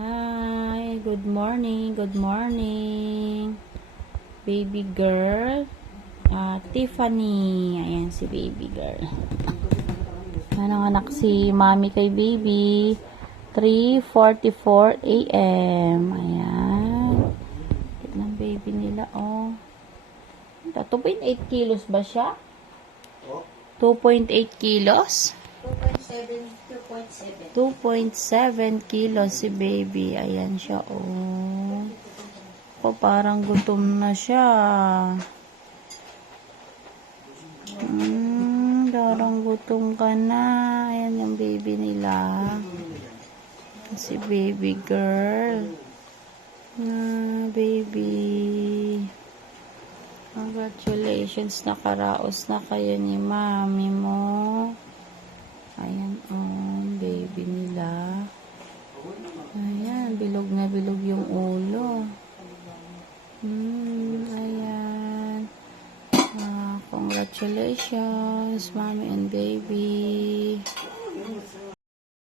Hi, good morning, baby girl. Tiffany, ayan si baby girl. Nanganganak si mommy kay baby. 3:44 a.m. Ayan. Tignan baby nila, oh. 2.8 kilos ba siya? 2.8 kilos? 2.7 kilos si baby. Ayan siya, oh. Oh, parang gutom na siya. Parang gutom ka na. Ayan yung baby nila. Si baby girl. Baby. Congratulations, nakaraos na kayo ni mami mo. Ayan, oh, baby nila. Ayan, bilog na bilog yung ulo. Ayan. Congratulations, mommy and baby.